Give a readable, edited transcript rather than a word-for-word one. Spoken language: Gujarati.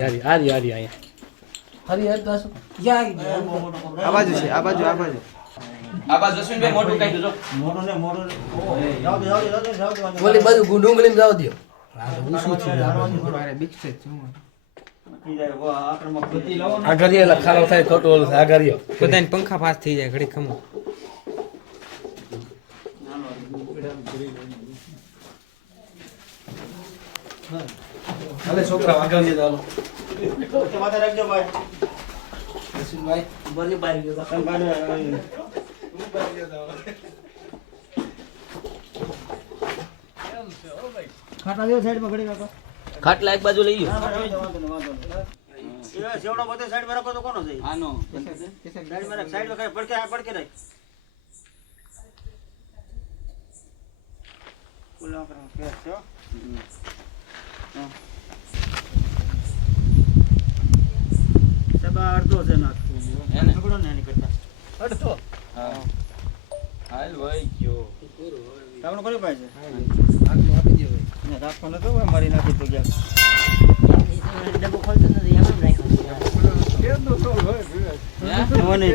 યારી આરી આરી અહીંયા હરી યાર તો શું આ બાજુ છે આ બાજુ જસવીનભાઈ મોટું કાઢી દો ઓલી બાજુ ડુંગળીમાં જાવ દો આ તો ઊંચું છે મારે બીક છે આ ઘરિયા લખાલો થાય ખોટું ઓલું થાય આ ઘરિયો બધાને પંખા પાસ થઈ જાય ઘડી ખમો હાલે છોકરા આગળ જઈ ચાલો માથે રાખજો ભાઈ જસવીનભાઈ બની બારી ગયો ખાટા દેવ સાઈડ માં ઘડી રાખો ખાટલા એક બાજુ લઈ ગયો સેવડો બધે સાઈડ માં રાખો તો કોનો છે આનો સાઈડ માં રાખ સાઈડ માં પડકે રાખ કુલા કરો કે છો સબા અડધો છે નાખું એને પકડો ને એની કરતા અડધો હા હાલ ભાઈ ગયો આપણો કોની પાસે છે આગળ આપી દે ભાઈ ને રાખો નતો હોય મારી નાખી તો ગયા ડબ્બો ખોલતો નથી એમ રાખ્યો હે? મને